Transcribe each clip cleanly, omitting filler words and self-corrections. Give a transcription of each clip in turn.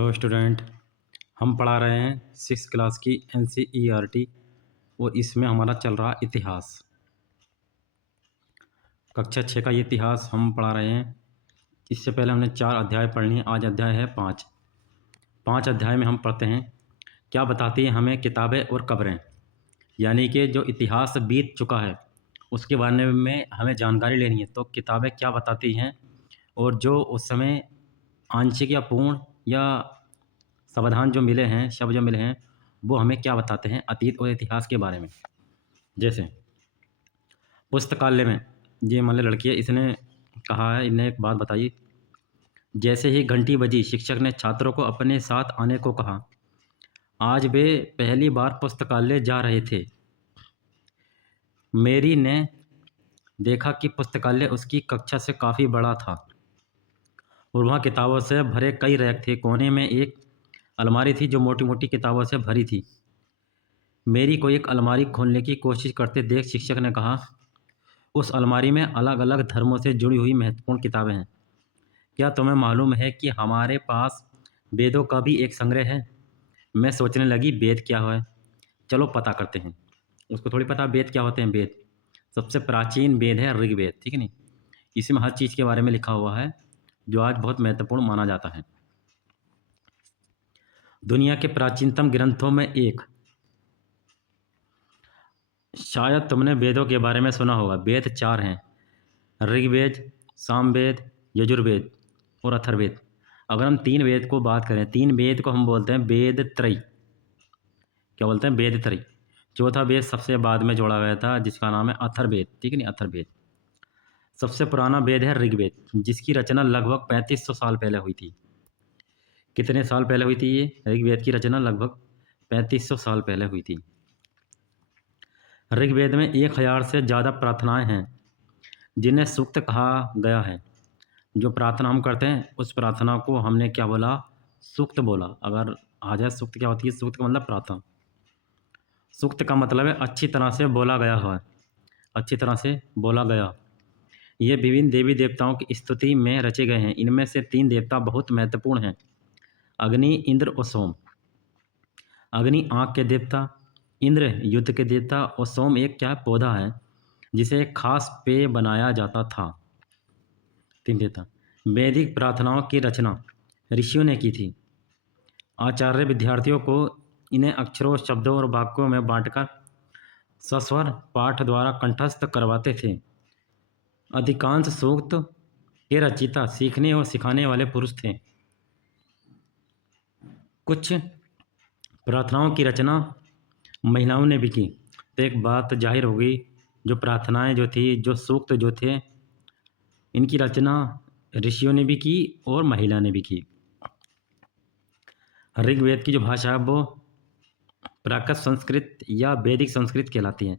Hello student. हम पढ़ा रहे हैं 6 क्लास की NCERT और इसमें हमारा चल रहा इतिहास। कक्षा 6 का ये इतिहास हम पढ़ा रहे हैं। इससे पहले हमने 4 अध्याय पढ़ लिए, आज अध्याय है 5। 5 अध्याय में हम पढ़ते हैं क्या बताती है हमें किताबें और कब्रें, यानी कि जो इतिहास बीत चुका है उसके बारे में हमें जानकारी लेनी है। तो किताबें क्या बताती हैं और जो उस समय आंशिक या पूर्ण या समाधान जो मिले हैं, शब्द जो मिले हैं, वो हमें क्या बताते हैं अतीत और इतिहास के बारे में। जैसे पुस्तकालय में ये मान लो लड़की है, इसने कहा है, इन्हें एक बात बताई। जैसे ही घंटी बजी शिक्षक ने छात्रों को अपने साथ आने को कहा। आज वे पहली बार पुस्तकालय जा रहे थे। मेरी ने देखा कि पुस्तकालय उसकी कक्षा से काफ़ी बड़ा था और वहाँ किताबों से भरे कई रैक थे। कोने में एक अलमारी थी जो मोटी मोटी किताबों से भरी थी। मेरी को एक अलमारी खोलने की कोशिश करते देख शिक्षक ने कहा, उस अलमारी में अलग अलग धर्मों से जुड़ी हुई महत्वपूर्ण किताबें हैं। क्या तुम्हें मालूम है कि हमारे पास वेदों का भी एक संग्रह है? मैं सोचने लगी वेद क्या है, चलो पता करते हैं। उसको थोड़ी पता वेद क्या होते हैं। वेद सबसे प्राचीन वेद है ऋग्वेद, ठीक है नहीं। इसमें हर चीज़ के बारे में लिखा हुआ है जो आज बहुत महत्वपूर्ण माना जाता है। दुनिया के प्राचीनतम ग्रंथों में एक, शायद तुमने वेदों के बारे में सुना होगा। वेद 4 हैं, ऋग्वेद, सामवेद, यजुर्वेद और अथर्ववेद। अगर हम 3 वेद को बात करें, 3 वेद को हम बोलते हैं वेद त्रयी। क्या बोलते हैं? वेद त्रयी। चौथा वेद सबसे बाद में जोड़ा गया था जिसका नाम है अथर्ववेद, ठीक है नहीं, अथर्ववेद। सबसे पुराना वेद है ऋग्वेद जिसकी रचना लगभग 3500 साल पहले हुई थी। कितने साल पहले हुई थी ये? ऋग्वेद की रचना लगभग 3500 साल पहले हुई थी। ऋग्वेद में 1000 से ज़्यादा प्रार्थनाएं हैं जिन्हें सूक्त कहा गया है। जो प्रार्थना हम करते हैं उस प्रार्थना को हमने क्या बोला? सूक्त बोला। अगर आ जाए सूक्त क्या होती है? सूक्त का मतलब प्रार्थना। सूक्त का मतलब है अच्छी तरह से बोला गया है, अच्छी तरह से बोला गया। ये विभिन्न देवी देवताओं की स्तुति में रचे गए हैं। इनमें से 3 देवता बहुत महत्वपूर्ण हैं, अग्नि, इंद्र और सोम। अग्नि आँख के देवता, इंद्र युद्ध के देवता और सोम एक क्या पौधा है जिसे एक खास पेय बनाया जाता था। 3 देवता। वैदिक प्रार्थनाओं की रचना ऋषियों ने की थी। आचार्य विद्यार्थियों को इन्हें अक्षरों, शब्दों और वाक्यों में बांटकर सस्वर पाठ द्वारा कंठस्थ करवाते थे। अधिकांश सूक्त के रचयिता सीखने और सिखाने वाले पुरुष थे। कुछ प्रार्थनाओं की रचना महिलाओं ने भी की। तो एक बात जाहिर हो गई, जो प्रार्थनाएं जो थी, जो सूक्त जो थे, इनकी रचना ऋषियों ने भी की और महिला ने भी की। ऋग्वेद की जो भाषा है वो प्राकृत संस्कृत या वैदिक संस्कृत कहलाती है।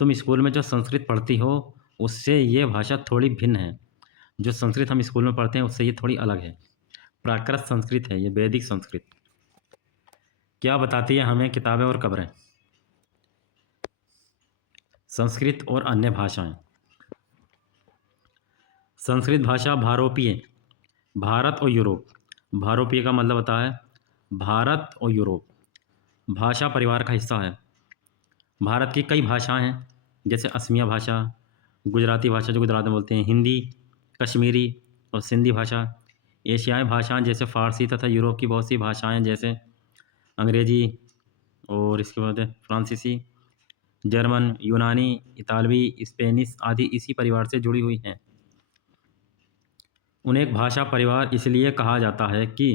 तुम स्कूल में जो संस्कृत पढ़ती हो उससे ये भाषा थोड़ी भिन्न है। जो संस्कृत हम स्कूल में पढ़ते हैं उससे ये थोड़ी अलग है। प्राकृत संस्कृत है ये, वैदिक संस्कृत। क्या बताती है हमें किताबें और कब्रें? संस्कृत और अन्य भाषाएं। संस्कृत भाषा भारोपीय, भारत और यूरोप। भारोपीय का मतलब होता है भारत और यूरोप। भाषा परिवार का हिस्सा है। भारत की कई भाषाएं हैं जैसे असमिया भाषा, गुजराती भाषा जो गुजरात में बोलते हैं, हिंदी, कश्मीरी और सिंधी भाषा। एशियाई भाषाएं जैसे फ़ारसी तथा यूरोप की बहुत सी भाषाएं जैसे अंग्रेजी और इसके बाद फ्रांसीसी, जर्मन, यूनानी, इतालवी, स्पेनिश आदि इसी परिवार से जुड़ी हुई हैं। उन्हें एक भाषा परिवार इसलिए कहा जाता है कि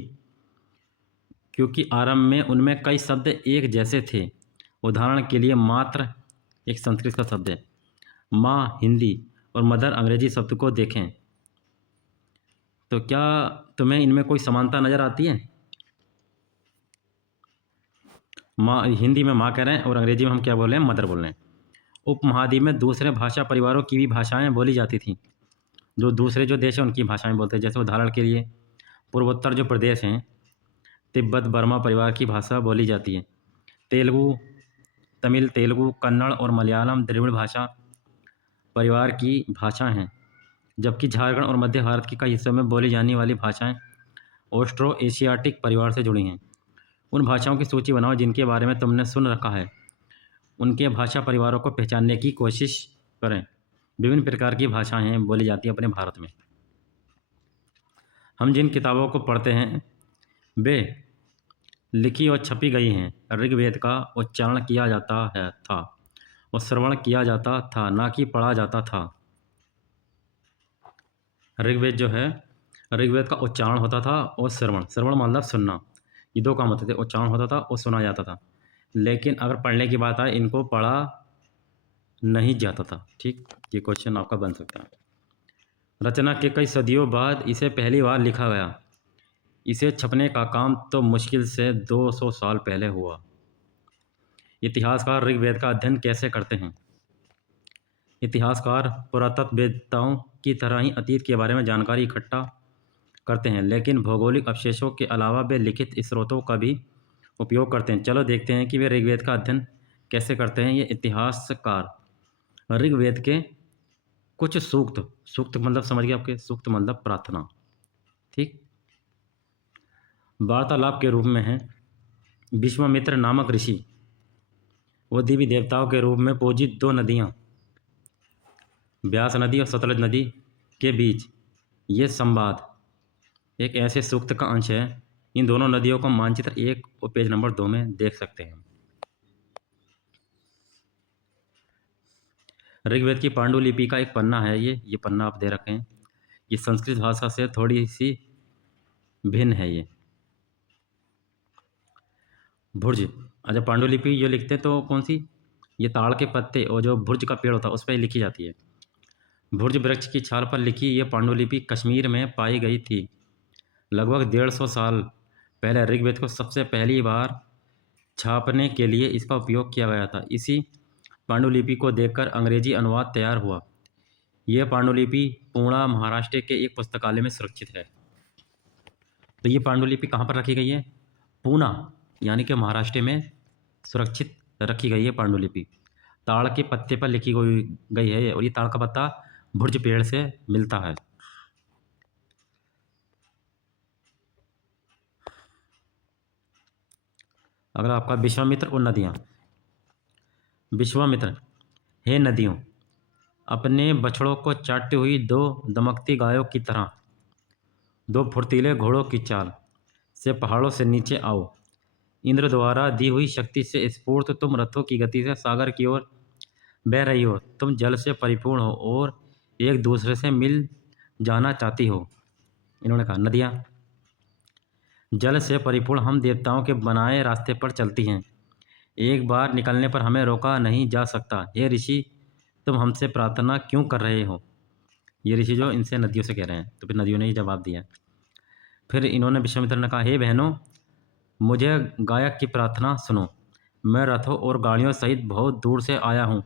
क्योंकि आरंभ में उनमें कई शब्द एक जैसे थे। उदाहरण के लिए मात्र एक संस्कृत का शब्द है, माँ हिंदी और मदर अंग्रेजी शब्द को देखें तो क्या तुम्हें इनमें कोई समानता नज़र आती है? माँ, हिंदी में माँ कह रहे हैं और अंग्रेजी में हम क्या बोल रहे हैं? मदर बोल रहे हैं। उपमहाद्वीप में दूसरे भाषा परिवारों की भी भाषाएं बोली जाती थी। जो दूसरे जो देश हैं उनकी भाषाएं बोलते हैं। जैसे उदाहरण के लिए पूर्वोत्तर जो प्रदेश हैं, तिब्बत बर्मा परिवार की भाषा बोली जाती है। तेलुगु, तमिल, तेलुगु, कन्नड़ और मलयालम द्रविड़ भाषा परिवार की भाषा हैं। जबकि झारखंड और मध्य भारत के कई हिस्सों में बोली जाने वाली भाषाएं ऑस्ट्रो एशियाटिक परिवार से जुड़ी हैं। उन भाषाओं की सूची बनाओ जिनके बारे में तुमने सुन रखा है। उनके भाषा परिवारों को पहचानने की कोशिश करें। विभिन्न प्रकार की भाषाएं बोली जाती हैं अपने भारत में। हम जिन किताबों को पढ़ते हैं वे लिखी और छपी गई हैं। ऋग्वेद का उच्चारण किया जाता था और श्रवण किया जाता था, ना कि पढ़ा जाता था। ऋग्वेद जो है, ऋग्वेद का उच्चारण होता था और श्रवण मतलब सुनना, ये दो काम होते थे। उच्चारण होता था और सुना जाता था, लेकिन अगर पढ़ने की बात आए इनको पढ़ा नहीं जाता था। ठीक, ये क्वेश्चन आपका बन सकता है। रचना के कई सदियों बाद इसे पहली बार लिखा गया। इसे छपने का काम तो मुश्किल से 200 साल पहले हुआ। इतिहासकार ऋग्वेद का अध्ययन कैसे करते हैं? इतिहासकार पुरातत्ववेत्ताओं की तरह ही अतीत के बारे में जानकारी इकट्ठा करते हैं, लेकिन भौगोलिक अवशेषों के अलावा वे लिखित स्रोतों का भी उपयोग करते हैं। चलो देखते हैं कि वे ऋग्वेद का अध्ययन कैसे करते हैं। ये इतिहासकार ऋग्वेद के कुछ सूक्त मतलब समझ गए आपके, सूक्त मतलब प्रार्थना। ठीक, वार्तालाप के रूप में है। विश्वामित्र नामक ऋषि वो देवी देवताओं के रूप में पूजित दो नदियाँ ब्यास नदी और सतलज नदी के बीच ये संवाद एक ऐसे सूक्त का अंश है। इन दोनों नदियों का मानचित्र 1 और पेज नंबर 2 में देख सकते हैं। ऋग्वेद की पांडुलिपि का एक पन्ना है। ये पन्ना आप दे रखे हैं। ये संस्कृत भाषा से थोड़ी सी भिन्न है। ये भुर्ज, अच्छा पांडुलिपि जो लिखते हैं तो कौन सी, ये ताड़ के पत्ते और जो भुर्ज का पेड़ होता है उस पर लिखी जाती है। भुर्ज वृक्ष की छाल पर लिखी ये पांडुलिपि कश्मीर में पाई गई थी। लगभग 150 साल पहले ऋग्वेद को सबसे पहली बार छापने के लिए इसका उपयोग किया गया था। इसी पांडुलिपि को देखकर अंग्रेजी अनुवाद तैयार हुआ। यह पांडुलिपि पुणे महाराष्ट्र के एक पुस्तकालय में सुरक्षित है। तो ये पांडुलिपि कहाँ पर रखी गई है? पुणे यानी कि महाराष्ट्र में सुरक्षित रखी गई है पांडुलिपि। ताड़ के पत्ते पर लिखी गई है और ये ताड़ का पत्ता भुर्ज पेड़ से मिलता है। अगला आपका विश्वामित्र और नदियाँ। विश्वामित्र, हे नदियों, अपने बछड़ों को चाटती हुई दो दमकती गायों की तरह, दो फुर्तीले घोड़ों की चाल से पहाड़ों से नीचे आओ। इंद्र द्वारा दी हुई शक्ति से स्फूर्त तुम रथों की गति से सागर की ओर बह रही हो। तुम जल से परिपूर्ण हो और एक दूसरे से मिल जाना चाहती हो। इन्होंने कहा नदियाँ जल से परिपूर्ण हम देवताओं के बनाए रास्ते पर चलती हैं। एक बार निकलने पर हमें रोका नहीं जा सकता। ये ऋषि, तुम हमसे प्रार्थना क्यों कर रहे हो? ये ऋषि जो इनसे नदियों से कह रहे हैं। तो फिर नदियों ने ही जवाब दिया। फिर इन्होंने विश्वामित्र ने कहा, हे बहनों, मुझे गायक की प्रार्थना सुनो। मैं रथों और गाड़ियों सहित बहुत दूर से आया हूँ।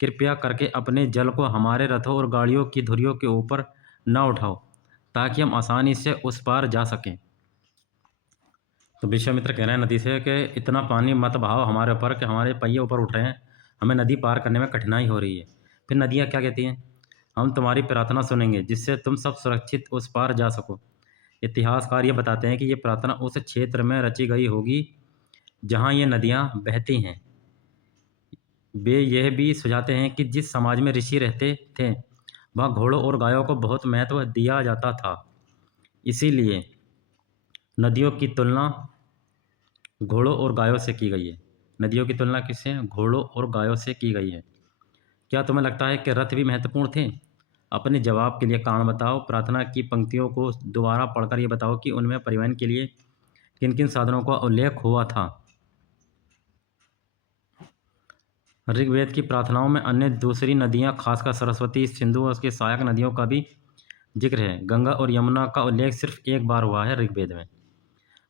कृपया करके अपने जल को हमारे रथों और गाड़ियों की धुरियों के ऊपर न उठाओ, ताकि हम आसानी से उस पार जा सकें। तो विश्वामित्र कह रहे हैं नदी से कि इतना पानी मत बहाओ हमारे ऊपर कि हमारे पहिए ऊपर उठ रहे हैं, हमें नदी पार करने में कठिनाई हो रही है। फिर नदियाँ क्या कहती हैं? हम तुम्हारी प्रार्थना सुनेंगे जिससे तुम सब सुरक्षित उस पार जा सको। इतिहासकार ये बताते हैं कि ये प्रार्थना उस क्षेत्र में रची गई होगी जहाँ ये नदियाँ बहती हैं। वे यह भी सुझाते हैं कि जिस समाज में ऋषि रहते थे वहाँ घोड़ों और गायों को बहुत महत्व दिया जाता था। इसीलिए नदियों की तुलना घोड़ों और गायों से की गई है। नदियों की तुलना किससे? घोड़ों और गायों से की गई है। क्या तुम्हें लगता है कि रथ भी महत्वपूर्ण थे? अपने जवाब के लिए कारण बताओ। प्रार्थना की पंक्तियों को दोबारा पढ़कर ये बताओ कि उनमें परिवहन के लिए किन किन साधनों का उल्लेख हुआ था। ऋग्वेद की प्रार्थनाओं में अन्य दूसरी नदियाँ, खासकर सरस्वती, सिंधु और उसकी सहायक नदियों का भी जिक्र है। गंगा और यमुना का उल्लेख सिर्फ एक बार हुआ है ऋग्वेद में।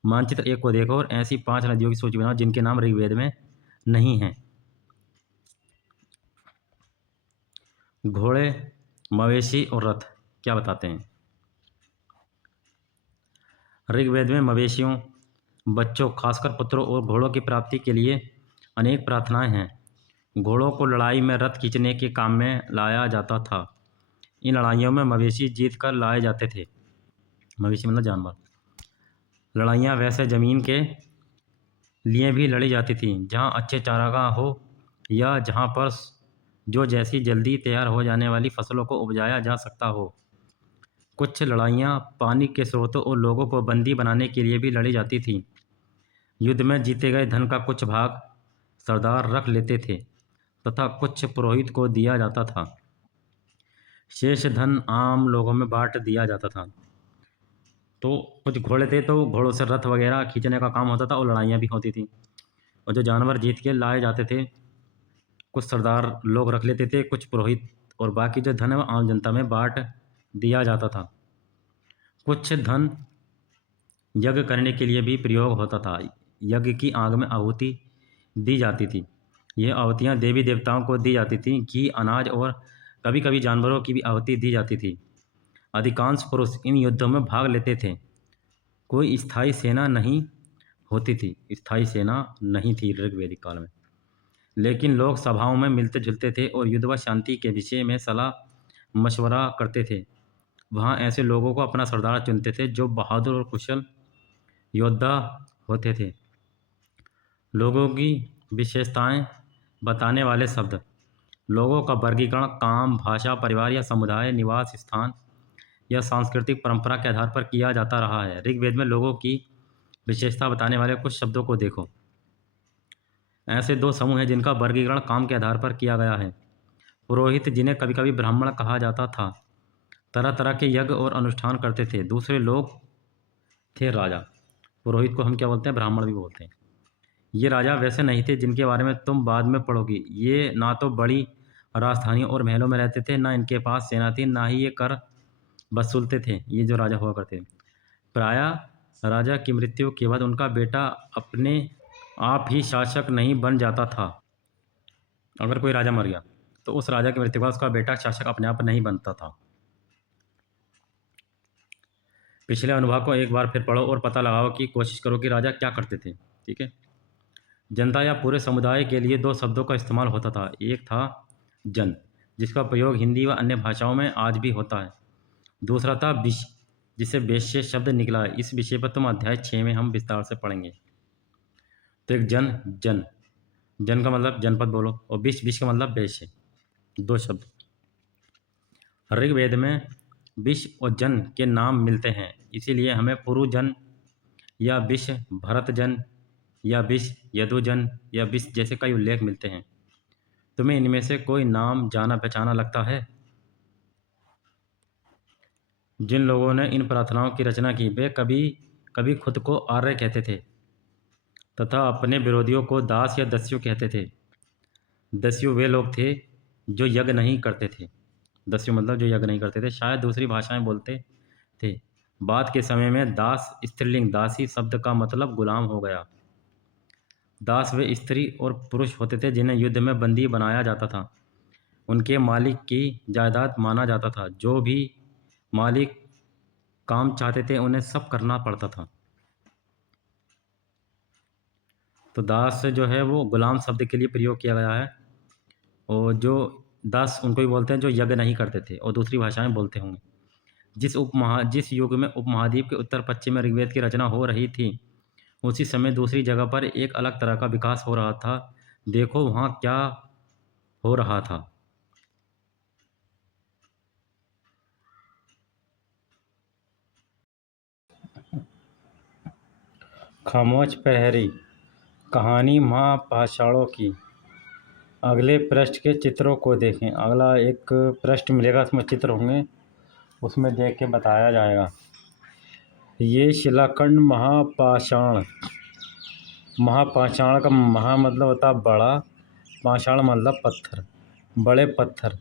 मानचित्र 1 को देखो और ऐसी 5 नदियों की सूची बनाओ जिनके नाम ऋग्वेद में नहीं हैं। घोड़े, मवेशी और रथ क्या बताते हैं? ऋग्वेद में मवेशियों, बच्चों, खासकर पुत्रों और घोड़ों की प्राप्ति के लिए अनेक प्रार्थनाएं हैं। घोड़ों को लड़ाई में रथ खींचने के काम में लाया जाता था। इन लड़ाइयों में मवेशी जीत कर लाए जाते थे। मवेशी मतलब जानवर। लड़ाइयाँ वैसे ज़मीन के लिए भी लड़ी जाती थी जहाँ अच्छे चारागाह हो या जहाँ पर जो जैसी जल्दी तैयार हो जाने वाली फसलों को उपजाया जा सकता हो। कुछ लड़ाइयाँ पानी के स्रोतों और लोगों को बंदी बनाने के लिए भी लड़ी जाती थीं। युद्ध में जीते गए धन का कुछ भाग सरदार रख लेते थे तथा कुछ पुरोहित को दिया जाता था। शेष धन आम लोगों में बांट दिया जाता था। तो कुछ घोड़े थे तो घोड़ों से रथ वगैरह खींचने का काम होता था और लड़ाइयाँ भी होती थी। और जो जानवर जीत के लाए जाते थे कुछ सरदार लोग रख लेते थे, कुछ पुरोहित, और बाकी जो धन है वो आम जनता में बांट दिया जाता था। कुछ धन यज्ञ करने के लिए भी प्रयोग होता था। यज्ञ की आग में आहुति दी जाती थी। ये आहुतियाँ देवी देवताओं को दी जाती थीं। घी, अनाज और कभी कभी जानवरों की भी आहुति दी जाती थी। अधिकांश पुरुष इन युद्धों में भाग लेते थे। कोई स्थायी सेना नहीं होती थी, स्थायी सेना नहीं थी ऋग्वैदिक काल में, लेकिन लोग सभाओं में मिलते जुलते थे और युद्ध व शांति के विषय में सलाह मशवरा करते थे। वहाँ ऐसे लोगों को अपना सरदार चुनते थे जो बहादुर और कुशल योद्धा होते थे। लोगों की विशेषताएं बताने वाले शब्द। लोगों का वर्गीकरण काम, भाषा, परिवार या समुदाय, निवास स्थान या सांस्कृतिक परंपरा के आधार पर किया जाता रहा है। ऋग्वेद में लोगों की विशेषता बताने वाले कुछ शब्दों को देखो। ऐसे दो समूह हैं जिनका वर्गीकरण काम के आधार पर किया गया है। पुरोहित, जिन्हें कभी कभी ब्राह्मण कहा जाता था, तरह तरह के यज्ञ और अनुष्ठान करते थे। दूसरे लोग थे राजा। पुरोहित को हम क्या बोलते हैं? ब्राह्मण भी बोलते हैं। ये राजा वैसे नहीं थे जिनके बारे में तुम बाद में पढ़ोगी। ये ना तो बड़ी राजधानियों और महलों में रहते थे, ना इनके पास सेना थी, ना ही ये कर वसूलते थे। ये जो राजा हुआ करते थे, प्रायः राजा की मृत्यु के बाद उनका बेटा अपने आप ही शासक नहीं बन जाता था। अगर कोई राजा मर गया तो उस राजा की मृत्यु के बाद उसका बेटा शासक अपने आप नहीं बनता था। पिछले अनुभाग को एक बार फिर पढ़ो और पता लगाओ कि कोशिश करो कि राजा क्या करते थे। ठीक है। जनता या पूरे समुदाय के लिए दो शब्दों का इस्तेमाल होता था। एक था जन, जिसका प्रयोग हिंदी व अन्य भाषाओं में आज भी होता है। दूसरा था विश, जिससे वेश्य शब्द निकला है। इस विषय पर तुम अध्याय 6 में हम विस्तार से पढ़ेंगे। तो एक जन, जन, जन का मतलब जनपद बोलो, और विश, विश का मतलब वेश्य। दो शब्द। ऋग्वेद में विश और जन के नाम मिलते हैं, इसीलिए हमें पुरुजन या विश, भरतजन या विश, यदुजन या विश जैसे कई उल्लेख मिलते हैं। तुम्हें इनमें से कोई नाम जाना पहचाना लगता है? जिन लोगों ने इन प्रार्थनाओं की रचना की वे कभी कभी खुद को आर्य कहते थे तथा अपने विरोधियों को दास या दस्यु कहते थे। दस्यु वे लोग थे जो यज्ञ नहीं करते थे। दस्यु मतलब जो यज्ञ नहीं करते थे, शायद दूसरी भाषाएं बोलते थे। बाद के समय में दास स्त्रीलिंग दासी शब्द का मतलब गुलाम हो गया। दास वे स्त्री और पुरुष होते थे जिन्हें युद्ध में बंदी बनाया जाता था। उनके मालिक की जायदाद माना जाता था। जो भी मालिक काम चाहते थे उन्हें सब करना पड़ता था। तो दास जो है वो गुलाम शब्द के लिए प्रयोग किया गया है। और जो दास उनको भी बोलते हैं जो यज्ञ नहीं करते थे और दूसरी भाषाएं बोलते होंगे। जिस युग में उपमहाद्वीप के उत्तर पश्चिम में ऋग्वेद की रचना हो रही थी, उसी समय दूसरी जगह पर एक अलग तरह का विकास हो रहा था। देखो वहाँ क्या हो रहा था। खामोश प्रहरी, कहानी महापाषाणों की। अगले पृष्ठ के चित्रों को देखें। अगला एक पृष्ठ मिलेगा, उसमें चित्र होंगे, उसमें देख के बताया जाएगा। ये शिलाखंड महापाषाण, महापाषाण का महा मतलब होता बड़ा, पाषाण मतलब पत्थर, बड़े पत्थर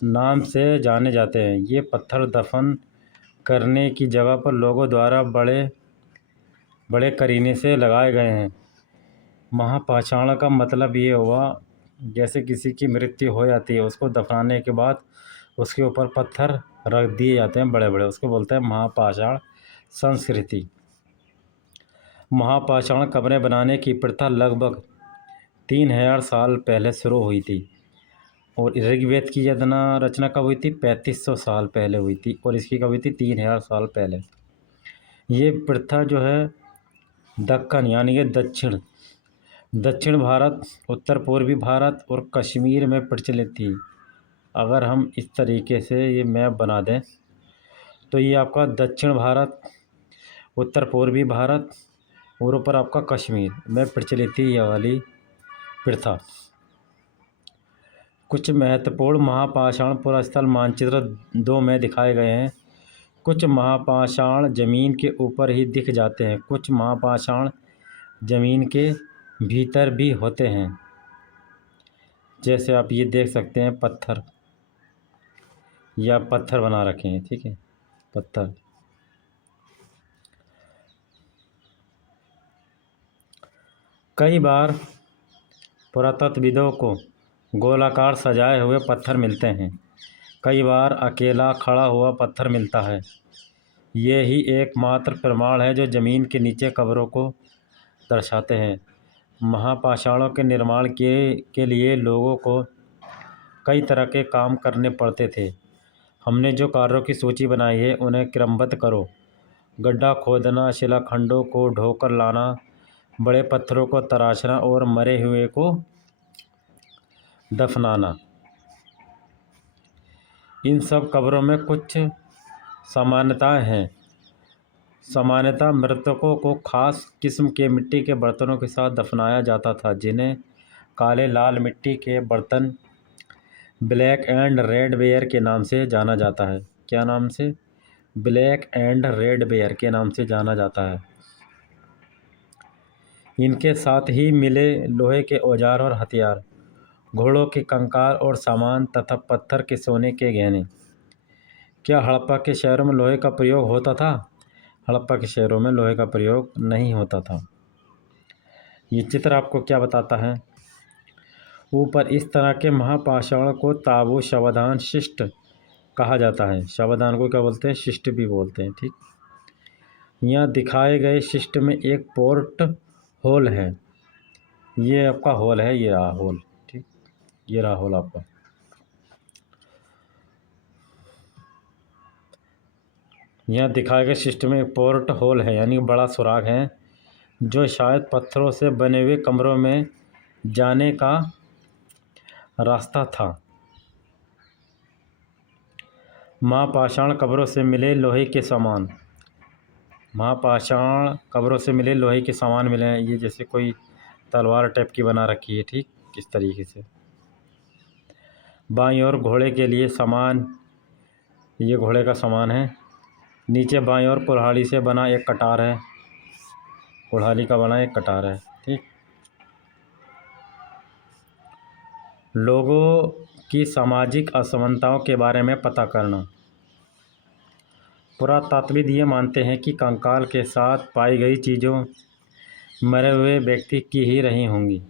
नाम से जाने जाते हैं। ये पत्थर दफन करने की जगह पर लोगों द्वारा बड़े बड़े करीने से लगाए गए हैं। महापाषाण का मतलब ये हुआ जैसे किसी की मृत्यु हो जाती है, उसको दफनाने के बाद उसके ऊपर पत्थर रख दिए जाते हैं बड़े बड़े, उसको बोलते हैं महापाषाण संस्कृति। महापाषाण कमरे बनाने की प्रथा लगभग 3000 साल पहले शुरू हुई थी। और ऋग्वेद की रचना कब हुई थी? 3500 साल पहले हुई थी। और इसकी कब हुई थी? 3000 साल पहले। ये प्रथा जो है दक्कन यानी कि दक्षिण भारत, उत्तर पूर्वी भारत और कश्मीर में प्रचलित थी। अगर हम इस तरीके से ये मैप बना दें तो ये आपका दक्षिण भारत, उत्तर पूर्वी भारत और ऊपर आपका कश्मीर में प्रचलित थी ये वाली प्रथा। कुछ महत्वपूर्ण महापाषाण पुरास्थल मानचित्र 2 में दिखाए गए हैं। कुछ महापाषाण जमीन के ऊपर ही दिख जाते हैं, कुछ महापाषाण जमीन के भीतर भी होते हैं। जैसे आप ये देख सकते हैं पत्थर, या पत्थर बना रखे हैं, ठीक है, पत्थर। कई बार पुरातत्वविदों को गोलाकार सजाए हुए पत्थर मिलते हैं, कई बार अकेला खड़ा हुआ पत्थर मिलता है। ये ही एकमात्र प्रमाण है जो ज़मीन के नीचे कब्रों को दर्शाते हैं। महापाषाणों के निर्माण के लिए लोगों को कई तरह के काम करने पड़ते थे। हमने जो कार्यों की सूची बनाई है उन्हें क्रमबद्ध करो। गड्ढा खोदना, शिलाखंडों को ढोकर लाना, बड़े पत्थरों को तराशना और मरे हुए को दफनाना। इन सब कब्रों में कुछ समानताएं हैं। सामान्यतः मृतकों को खास किस्म के मिट्टी के बर्तनों के साथ दफनाया जाता था, जिन्हें काले लाल मिट्टी के बर्तन, ब्लैक एंड रेड वेयर के नाम से जाना जाता है। क्या नाम से? ब्लैक एंड रेड वेयर के नाम से जाना जाता है। इनके साथ ही मिले लोहे के औजार और हथियार, घोड़ों के कंकाल और सामान तथा पत्थर के सोने के गहने। क्या हड़प्पा के शहरों में लोहे का प्रयोग होता था? हड़प्पा के शहरों में लोहे का प्रयोग नहीं होता था। ये चित्र आपको क्या बताता है? ऊपर इस तरह के महापाषाण को ताबू, शवदान, शिष्ट कहा जाता है। शवदान को क्या बोलते हैं? शिष्ट भी बोलते हैं, ठीक। यहाँ दिखाए गए शिष्ट में एक पोर्ट होल है। ये आपका होल है, ये रहा होल, ठीक, ये रहा होल आपका। यहाँ दिखाए गए शिष्ट में एक पोर्ट होल है, यानी बड़ा सुराग है, जो शायद पत्थरों से बने हुए कमरों में जाने का रास्ता था। महापाषाण कब्रों से मिले लोहे के सामान। महापाषाण कब्रों से मिले लोहे के सामान मिले हैं। ये जैसे कोई तलवार टाइप की बना रखी है, ठीक, किस तरीके से। बाईं ओर घोड़े के लिए सामान, ये घोड़े का सामान है। नीचे बाईं ओर कुल्हाड़ी से बना एक कटार है, कुल्हाड़ी का बना एक कटार है, ठीक। लोगों की सामाजिक असमानताओं के बारे में पता करना। पुरातत्वविद ये मानते हैं कि कंकाल के साथ पाई गई चीज़ों मरे हुए व्यक्ति की ही रही होंगी।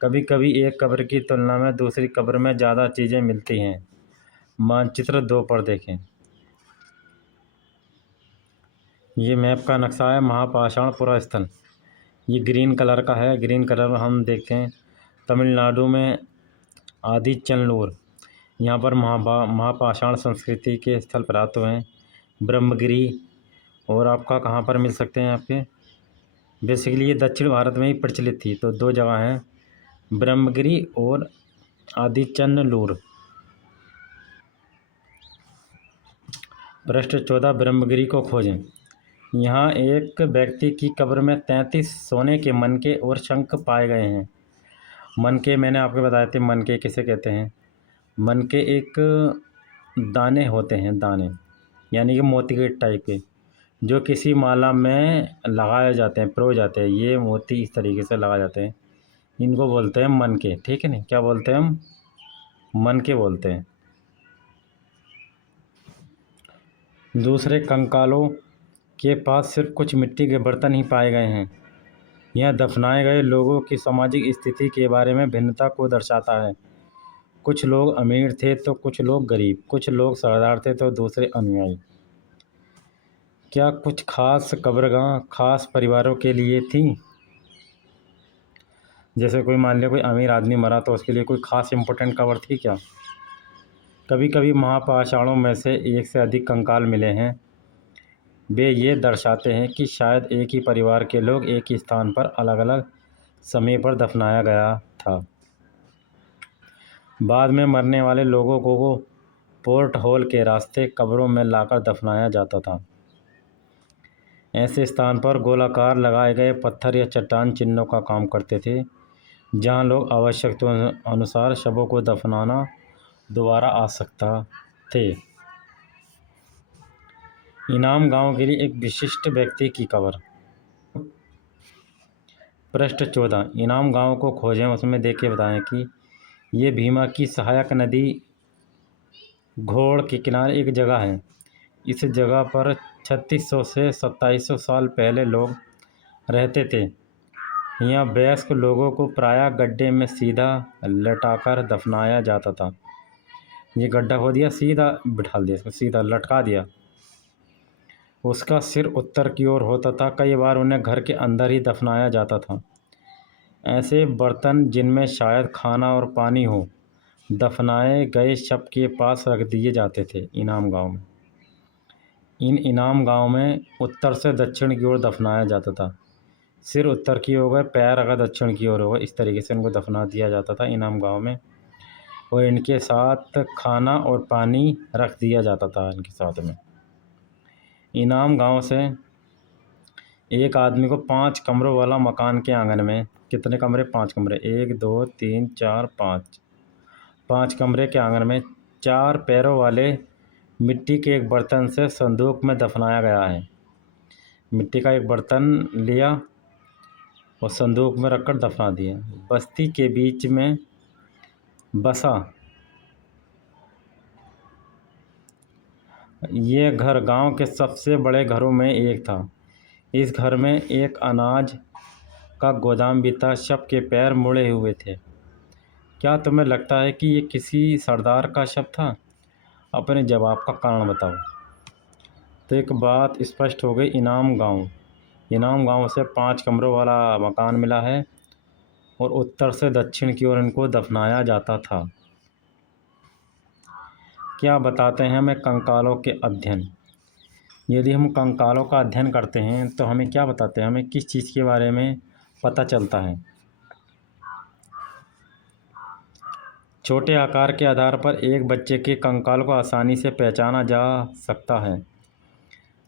कभी कभी एक कब्र की तुलना में दूसरी कब्र में ज़्यादा चीज़ें मिलती हैं। मानचित्र 2 पर देखें। ये मैप का नक्शा है महापाषाण पुरास्थल। ये ग्रीन कलर का है, ग्रीन कलर हम देखते हैं तमिलनाडु में आदिचनल्लूर, यहाँ पर महापाषाण संस्कृति के स्थल प्राप्त हुए हैं। ब्रह्मगिरी, और आपका कहाँ पर मिल सकते हैं आपके? बेसिकली ये दक्षिण भारत में ही प्रचलित थी, तो 2 जगह हैं, ब्रह्मगिरी और आदिचनल्लूर। पृष्ठ 14, ब्रह्मगिरी को खोजें। यहाँ एक व्यक्ति की कब्र में 33 सोने के मनके और शंख पाए गए हैं। मनके मैंने आपको बताए थे, मनके किसे कहते हैं? मनके एक दाने होते हैं, दाने यानी कि मोती के टाइप के, जो किसी माला में लगाए जाते हैं, पिरोए जाते हैं। ये मोती इस तरीके से लगाए जाते हैं, इनको बोलते हैं मनके, ठीक है ना? क्या बोलते हैं हम? मनके बोलते हैं। दूसरे कंकालों के पास सिर्फ कुछ मिट्टी के बर्तन ही पाए गए हैं। यह दफनाए गए लोगों की सामाजिक स्थिति के बारे में भिन्नता को दर्शाता है। कुछ लोग अमीर थे तो कुछ लोग गरीब, कुछ लोग सरदार थे तो दूसरे अनुयायी। क्या कुछ खास कब्रगाह खास परिवारों के लिए थी? जैसे कोई मान लिया कोई अमीर आदमी मरा तो उसके लिए कोई खास इम्पोर्टेंट कब्र थी क्या? कभी कभी महापाषाणों में से एक से अधिक कंकाल मिले हैं। वे ये दर्शाते हैं कि शायद एक ही परिवार के लोग एक ही स्थान पर अलग अलग समय पर दफनाया गया था। बाद में मरने वाले लोगों को पोर्ट होल के रास्ते कब्रों में लाकर दफनाया जाता था। ऐसे स्थान पर गोलाकार लगाए गए पत्थर या चट्टान चिन्हों का काम करते थे, जहां लोग आवश्यकता अनुसार शवों को दफनाना दोबारा आ सकता थे। इनाम गांव के लिए एक विशिष्ट व्यक्ति की कब्र। पृष्ठ 14। इनाम गांव को खोजें, उसमें देख के बताएं कि ये भीमा की सहायक नदी घोड़ के किनारे एक जगह है। इस जगह पर 3600 से 2700 साल पहले लोग रहते थे। यहाँ वयस्क लोगों को प्रायः गड्ढे में सीधा लटाकर दफनाया जाता था। ये गड्ढा हो दिया, सीधा बिठा दिया, इसको सीधा लटका दिया। उसका सिर उत्तर की ओर होता था। कई बार उन्हें घर के अंदर ही दफनाया जाता था। ऐसे बर्तन जिनमें शायद खाना और पानी हो, दफनाए गए शव के पास रख दिए जाते थे। इनाम गांव में इनाम गांव में उत्तर से दक्षिण की ओर दफनाया जाता था। सिर उत्तर की हो गए, पैर अगर दक्षिण की ओर हो गए, इस तरीके से इनको दफना दिया जाता था इनाम गांव में। और इनके साथ खाना और पानी रख दिया जाता था इनके साथ में। इनाम गांव से एक आदमी को 5 कमरों वाला मकान के आंगन में, कितने कमरे? 5 कमरे, 1 2 3 4 5, 5 कमरे के आंगन में 4 पैरों वाले मिट्टी के एक बर्तन से संदूक में दफनाया गया है। मिट्टी का एक बर्तन लिया और संदूक में रखकर दफना दिया। बस्ती के बीच में बसा ये घर गांव के सबसे बड़े घरों में एक था। इस घर में एक अनाज का गोदाम भी था। शव के पैर मुड़े हुए थे। क्या तुम्हें लगता है कि ये किसी सरदार का शव था? अपने जवाब का कारण बताओ। तो एक बात स्पष्ट हो गई। इनाम गांव से 5 कमरों वाला मकान मिला है और उत्तर से दक्षिण की ओर इनको दफनाया जाता था। क्या बताते हैं हमें कंकालों के अध्ययन? यदि हम कंकालों का अध्ययन करते हैं तो हमें क्या बताते हैं, हमें किस चीज़ के बारे में पता चलता है? छोटे आकार के आधार पर एक बच्चे के कंकाल को आसानी से पहचाना जा सकता है,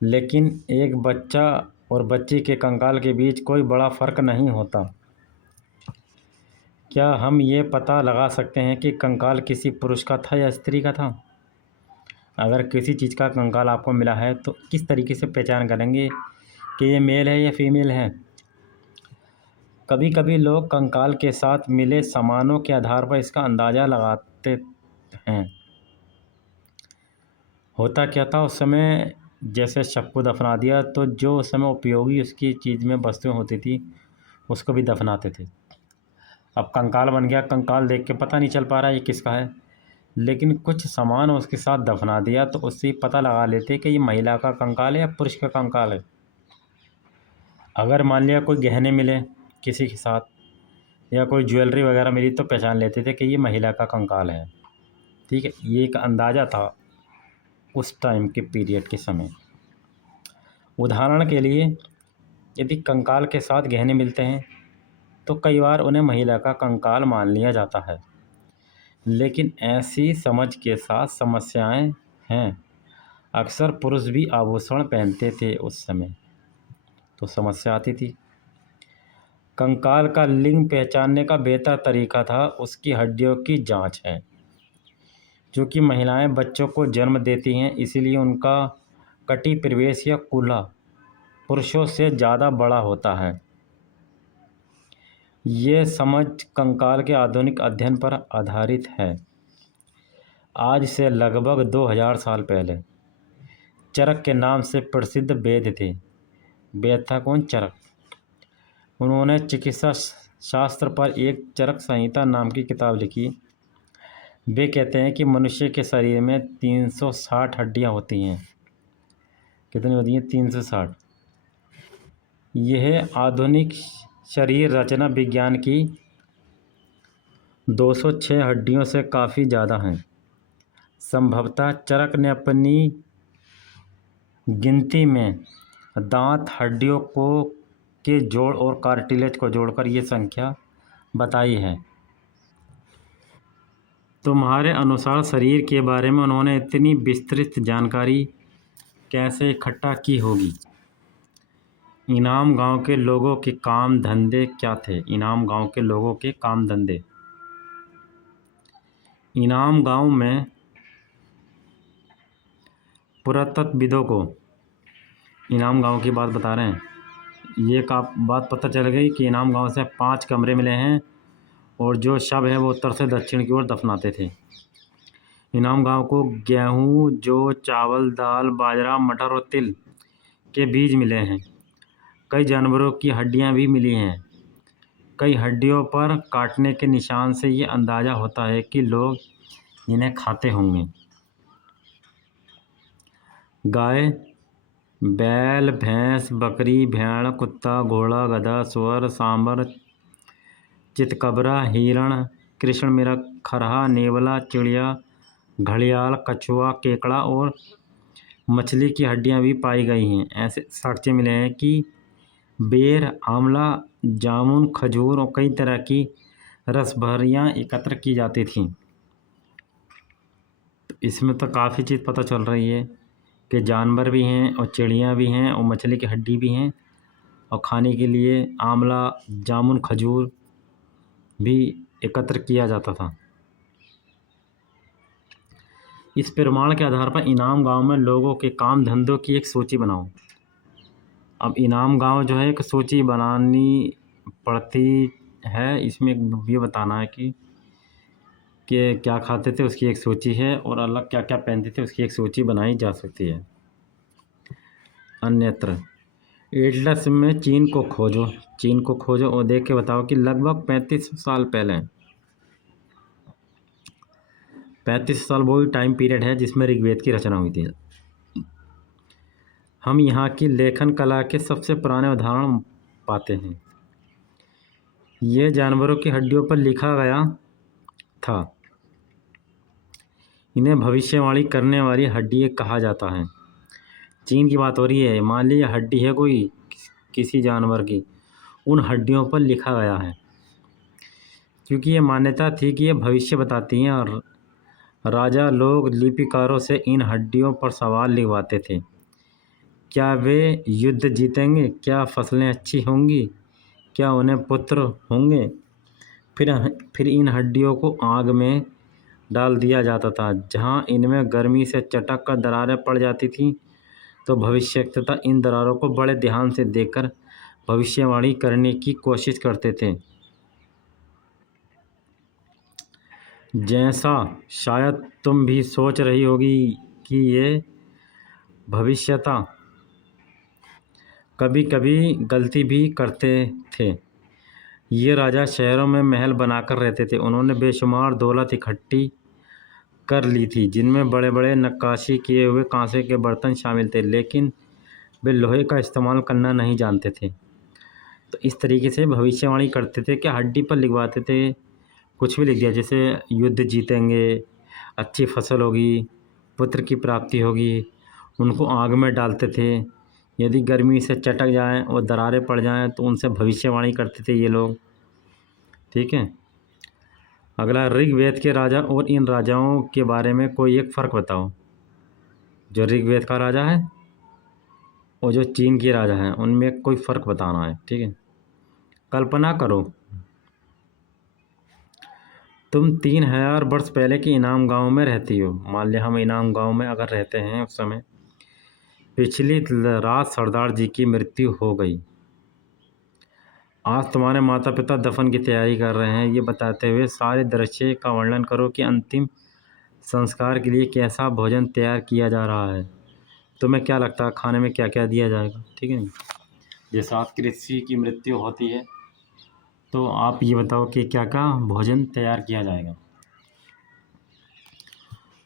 लेकिन एक बच्चा और बच्ची के कंकाल के बीच कोई बड़ा फर्क नहीं होता। क्या हम ये पता लगा सकते हैं कि कंकाल किसी पुरुष का था या स्त्री का था? अगर किसी चीज़ का कंकाल आपको मिला है तो किस तरीके से पहचान करेंगे कि ये मेल है या फीमेल है? कभी कभी लोग कंकाल के साथ मिले सामानों के आधार पर इसका अंदाज़ा लगाते हैं। होता क्या था उस समय, जैसे शव को दफना दिया तो जो उस समय उपयोगी उसकी चीज़ में वस्तुएं होती थी उसको भी दफनाते थे। अब कंकाल बन गया, कंकाल देख के पता नहीं चल पा रहा है ये किसका है, लेकिन कुछ सामान उसके साथ दफना दिया तो उससे पता लगा लेते कि ये महिला का कंकाल है या पुरुष का कंकाल है। अगर मान लिया कोई गहने मिले किसी के साथ या कोई ज्वेलरी वगैरह मिली तो पहचान लेते थे कि ये महिला का कंकाल है। ठीक है, ये एक अंदाज़ा था उस टाइम के पीरियड के समय। उदाहरण के लिए यदि कंकाल के साथ गहने मिलते हैं तो कई बार उन्हें महिला का कंकाल मान लिया जाता है, लेकिन ऐसी समझ के साथ समस्याएं हैं। अक्सर पुरुष भी आभूषण पहनते थे उस समय, तो समस्या आती थी। कंकाल का लिंग पहचानने का बेहतर तरीका था उसकी हड्डियों की जांच है। क्योंकि महिलाएं बच्चों को जन्म देती हैं, इसीलिए उनका कटी प्रवेश या कूल्हा पुरुषों से ज़्यादा बड़ा होता है। ये समझ कंकाल के आधुनिक अध्ययन पर आधारित है। आज से लगभग 2000 साल पहले चरक के नाम से प्रसिद्ध वैद्य थे। वैद्य था कौन? चरक। उन्होंने चिकित्सा शास्त्र पर एक चरक संहिता नाम की किताब लिखी। वे कहते हैं कि मनुष्य के शरीर में 360 हड्डियां होती हैं। कितनी होती हैं? 360। यह आधुनिक शरीर रचना विज्ञान की 206 हड्डियों से काफ़ी ज़्यादा हैं। संभवतः चरक ने अपनी गिनती में दांत हड्डियों को के जोड़ और कार्टिलेज को जोड़कर ये संख्या बताई है। तुम्हारे अनुसार शरीर के बारे में उन्होंने इतनी विस्तृत जानकारी कैसे इकट्ठा की होगी? इनाम गांव के लोगों के काम धंधे क्या थे? इनाम गांव के लोगों के काम धंधे। इनाम गांव में पुरातत्वविदों को, इनाम गांव की बात बता रहे हैं, ये का बात पता चल गई कि इनाम गांव से 5 कमरे मिले हैं और जो शव है वो उत्तर से दक्षिण की ओर दफनाते थे। इनाम गांव को गेहूँ, जौ, चावल, दाल, बाजरा, मटर और तिल के बीज मिले हैं। कई जानवरों की हड्डियां भी मिली हैं। कई हड्डियों पर काटने के निशान से ये अंदाज़ा होता है कि लोग इन्हें खाते होंगे। गाय, बैल, भैंस, बकरी, भेड़, कुत्ता, घोड़ा, गधा, सुअर, सांभर, चितकबरा, हिरण, कृष्ण मृग, खरहा, नेवला, चिड़िया, घड़ियाल, कछुआ, केकड़ा और मछली की हड्डियां भी पाई गई हैं। ऐसे साक्ष्य मिले हैं कि बेर, आंवला, जामुन, खजूर और कई तरह की रसभरियाँ एकत्र की जाती थीं। तो इसमें तो काफ़ी चीज़ पता चल रही है कि जानवर भी हैं और चिड़ियाँ भी हैं और मछली की हड्डी भी हैं और खाने के लिए आंवला, जामुन, खजूर भी एकत्र किया जाता था। इस प्रमाण के आधार पर इनाम गांव में लोगों के काम धंधों की एक सूची बनाओ। अब इनाम गांव जो है एक सूची बनानी पड़ती है। इसमें ये बताना है कि क्या खाते थे उसकी एक सूची है और अलग क्या क्या पहनते थे उसकी एक सूची बनाई जा सकती है। अन्यत्र एटलस में चीन को खोजो और देख के बताओ कि लगभग 35 साल पहले, 35 साल वो टाइम पीरियड है जिसमें ऋग्वेद की रचना हुई थी। हम यहाँ की लेखन कला के सबसे पुराने उदाहरण पाते हैं। ये जानवरों की हड्डियों पर लिखा गया था। इन्हें भविष्यवाणी करने वाली हड्डी कहा जाता है। चीन की बात हो रही है। मान लीजिए हड्डी है कोई किसी जानवर की, उन हड्डियों पर लिखा गया है क्योंकि ये मान्यता थी कि ये भविष्य बताती हैं और राजा लोग लिपिकारों से इन हड्डियों पर सवाल लिखवाते थे। क्या वे युद्ध जीतेंगे? क्या फसलें अच्छी होंगी? क्या उन्हें पुत्र होंगे? फिर इन हड्डियों को आग में डाल दिया जाता था जहां इनमें गर्मी से चटक कर दरारें पड़ जाती थीं। तो भविष्यवक्ता इन दरारों को बड़े ध्यान से देखकर भविष्यवाणी करने की कोशिश करते थे। जैसा शायद तुम भी सोच रही होगी कि ये भविष्यता कभी कभी गलती भी करते थे। ये राजा शहरों में महल बनाकर रहते थे। उन्होंने बेशुमार दौलत इकट्ठी कर ली थी जिनमें बड़े बड़े नक्काशी किए हुए कांसे के बर्तन शामिल थे, लेकिन वे लोहे का इस्तेमाल करना नहीं जानते थे। तो इस तरीके से भविष्यवाणी करते थे कि हड्डी पर लिखवाते थे, कुछ भी लिख दिया जैसे युद्ध जीतेंगे, अच्छी फसल होगी, पुत्र की प्राप्ति होगी। उनको आग में डालते थे। यदि गर्मी से चटक जाएं और दरारें पड़ जाएं तो उनसे भविष्यवाणी करते थे ये लोग। ठीक है। अगला, ऋग्वेद के राजा और इन राजाओं के बारे में कोई एक फ़र्क बताओ। जो ऋग्वेद का राजा है और जो चीन के राजा हैं उनमें कोई फ़र्क बताना है। ठीक है। कल्पना करो तुम 3000 वर्ष पहले के इनाम गांव में रहती हो। मान लिया हम इनाम गांव में अगर रहते हैं उस समय पिछली रात सरदार जी की मृत्यु हो गई। आज तुम्हारे माता पिता दफन की तैयारी कर रहे हैं। ये बताते हुए सारे दृश्य का वर्णन करो कि अंतिम संस्कार के लिए कैसा भोजन तैयार किया जा रहा है। तुम्हें क्या लगता है खाने में क्या क्या दिया जाएगा? ठीक है। जैसे आज किसी की मृत्यु होती है तो आप ये बताओ कि क्या क्या भोजन तैयार किया जाएगा।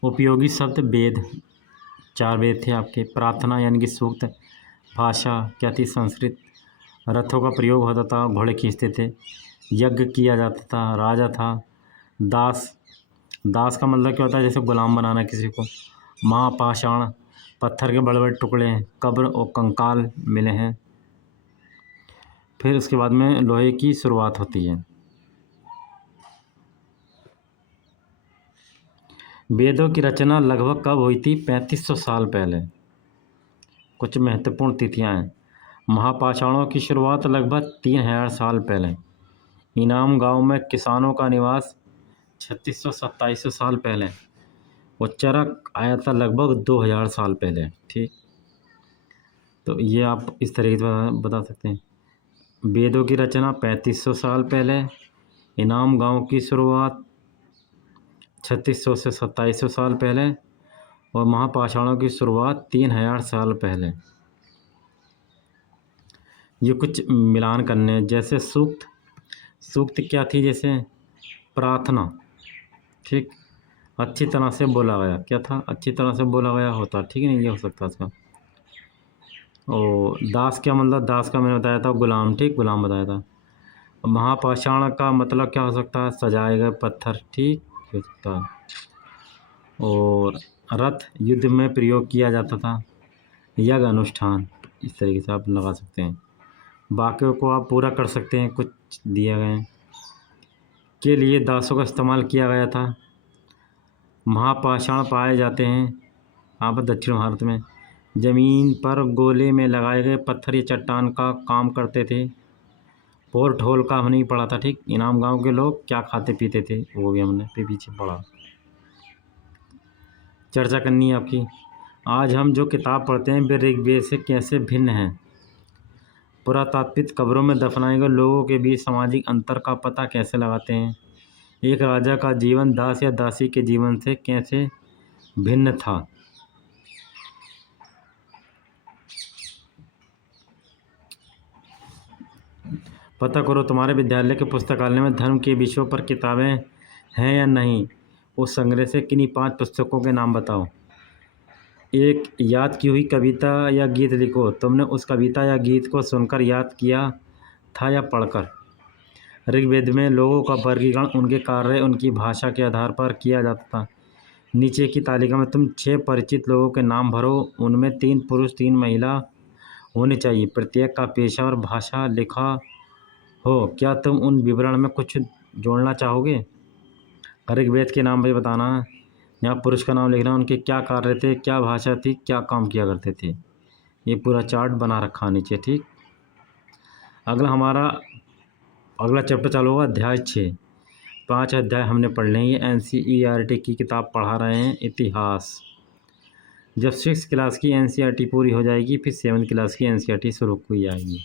उपयोगी शब्द वेद, 4 वेद थे आपके। प्रार्थना यानी कि सूक्त। भाषा क्या थी? संस्कृत। रथों का प्रयोग होता था, घोड़े खींचते थे। यज्ञ किया जाता था, राजा था। दास, दास का मतलब क्या होता है? जैसे गुलाम बनाना किसी को। महापाषाण पत्थर के बड़े बड़े टुकड़े, कब्र और कंकाल मिले हैं। फिर उसके बाद में लोहे की शुरुआत होती है। वेदों की रचना लगभग कब हुई थी? 3500 साल पहले। कुछ महत्वपूर्ण तिथियां हैं। महापाषाणों की शुरुआत लगभग 3000 साल पहले। इनाम गांव में किसानों का निवास 3600-2700 साल पहले। और चरक आया था लगभग 2000 साल पहले। ठीक, तो ये आप इस तरीके से बता सकते हैं। वेदों की रचना 3500 साल पहले। इनाम गांव की शुरुआत 3600 से 2700 साल पहले। और महापाषाणों की शुरुआत 3000 साल पहले। ये कुछ मिलान करने, जैसे सूक्त। सूक्त क्या थी? जैसे प्रार्थना। ठीक, अच्छी तरह से बोला गया। क्या था? अच्छी तरह से बोला गया होता। ठीक है, नहीं ये हो सकता इसका। और दास क्या मतलब? दास का मैंने बताया था गुलाम। ठीक, गुलाम बताया था। महापाषाण का मतलब क्या हो सकता है? सजाए गए पत्थर। ठीक, हो सकता है। और रथ युद्ध में प्रयोग किया जाता था। यज्ञ अनुष्ठान, इस तरीके से आप लगा सकते हैं। वाक्यों को आप पूरा कर सकते हैं। कुछ दिए गए हैं के लिए दासों का इस्तेमाल किया गया था। महापाषाण पाए जाते हैं आप दक्षिण भारत में। ज़मीन पर गोले में लगाए गए पत्थर या चट्टान का काम करते थे। पोर ढोल का हमने पढ़ा था। ठीक, इनाम गांव के लोग क्या खाते पीते थे, वो भी हमने पीछे पढ़ा। चर्चा करनी है आपकी। आज हम जो किताब पढ़ते हैं वे ऋग्वेद से कैसे भिन्न हैं? पुरातात्विक कब्रों में दफनाए गए लोगों के बीच सामाजिक अंतर का पता कैसे लगाते हैं? एक राजा का जीवन दास या दासी के जीवन से कैसे भिन्न था? पता करो तुम्हारे विद्यालय के पुस्तकालय में धर्म के विषयों पर किताबें हैं या नहीं। उस संग्रह से किन्हीं 5 पुस्तकों के नाम बताओ। एक याद की हुई कविता या गीत लिखो। तुमने उस कविता या गीत को सुनकर याद किया था या पढ़कर? ऋग्वेद में लोगों का वर्गीकरण उनके कार्य, उनकी भाषा के आधार पर किया जाता था। नीचे की तालिका में तुम 6 परिचित लोगों के नाम भरो। उनमें 3 पुरुष 3 महिला होने चाहिए। प्रत्येक का पेशा और भाषा लिखा हो। क्या तुम उन विवरण में कुछ जोड़ना चाहोगे? ऋग्वेद के नाम भी बताना है। यहाँ पुरुष का नाम लिखना, उनके क्या कार्य थे, क्या भाषा थी, क्या काम किया करते थे। ये पूरा चार्ट बना रखा नीचे। ठीक, अगला चैप्टर चालू होगा अध्याय 6। 5 अध्याय हमने पढ़ लिए। ये NCERT की किताब पढ़ा रहे हैं, इतिहास। जब 6th क्लास की NCERT पूरी हो जाएगी फिर 7th क्लास की NCERT शुरू की जाएगी।